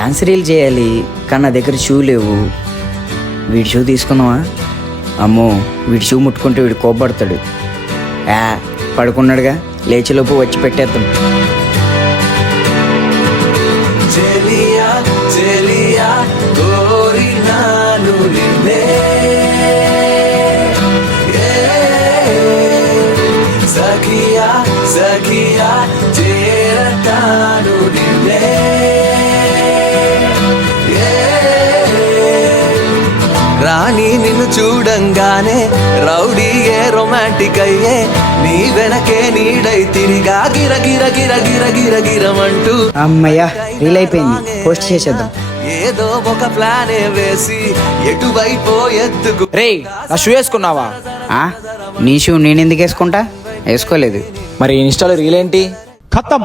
Dance reel చేయాలి కానీ నా దగ్గర షూ లేవు. వీడి షూ తీసుకుందామా? అమ్మో, వీడి షూ ముట్టుకుంటే వీడు కోపడతాడు. పడుకున్నాడుగా, లేచిలోపు వచ్చి పెట్టేద్దాం. రాణి నిన్ను చూడంగానే రౌడీయే రొమాంటిక్ అయ్యే నీ వెనకే నీడై తిరిగా గిర గిర గిర గిర గిర గిరమంటూ అమ్మయ్యా, రీల్ అయిపోయింది, పోస్ట్ చేసేద్దాం. ఏదో ఒక ప్లానే వేసి ఎటువైపో ఎత్తుకు. రేయ్, నా షూ వేసుకున్నావా? నీ షూ నేను ఎందుకు వేసుకుంటా? వేసుకోలేదు. మరి ఇన్స్టాలో రీల్ ఏంటి? ఖతం.